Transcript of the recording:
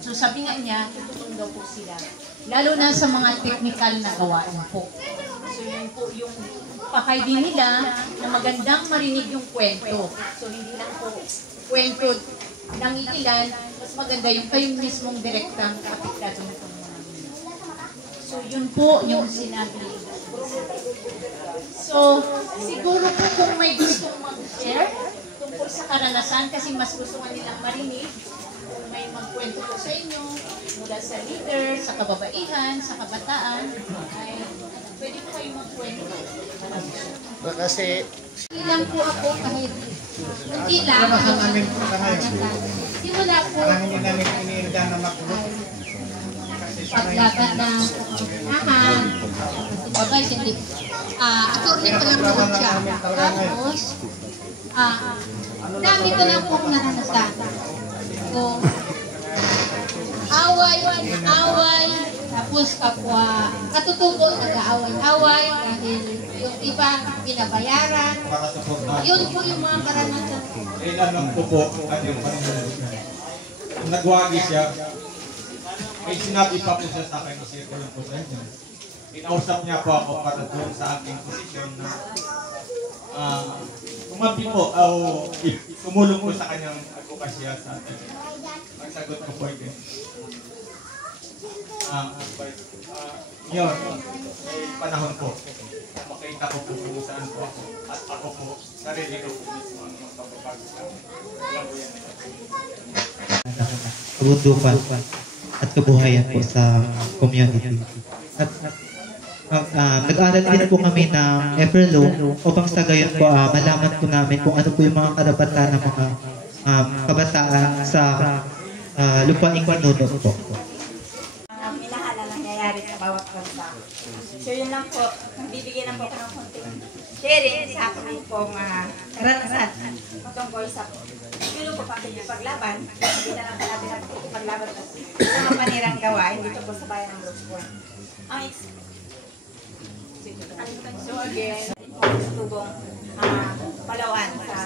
So sabi nga niya, tutulong daw po sila. Lalo na sa mga technical na gawain po. So yun po yung pakay din nila na magandang marinig yung kwento. So hindi lang po kwento ng ilan, mas maganda yung kayong mismong direktang apektado na mga. So yun po yung sinabi. So siguro po kung may gustong mag-share tungkol sa karanasan, kasi mas gusto nga nilang marinig, kung may magkwento po sa inyo mula sa leader, sa kababaihan, sa kabataan, ay pwede po kayong magkwento. Kasi ilang po ako kahit hindi lang. Simula po paglaban ng ahan, bagay, hindi. Attorney pa lang po siya. Tapos, dami ko lang po naranasan. So, away, tapos kapwa, katutubo, nag-aaway-away, dahil yung iba binabayaran. Yun po yung mga karanasan. Ilan po at yung nagwagi siya. May sinabi pa po siya sa akin, kasi ko lang po sa inyo. Inausap niya po ako para doon sa aking posisyon na kumampi po o tumulong po sa kanyang advokasya sa atin. Ang sagot ko po ito. Yun, may panahon po. Makita ko po kung saan po ako. At ako po, sarili ko po mismo ang magpapabago sa akin. Wala po yan. Kabundukan at kabuhayan po sa community. At nag-aral din po kami ng FRLO upang sa gayon po malaman po namin kung ano po yung mga karapatan ng mga kabataan sa lupaing manunod po. Minahal na nangyayari sa bawat bansa. So yun lang po, bibigyan lang po ako ng konting sharing sa akin pong karanasan tungkol sa yun po paglaban. Hindi na lang po natin paglaban sa mga panirang gawain dito po sa bayan ng Brooksburn. So again, tubong Palawan sa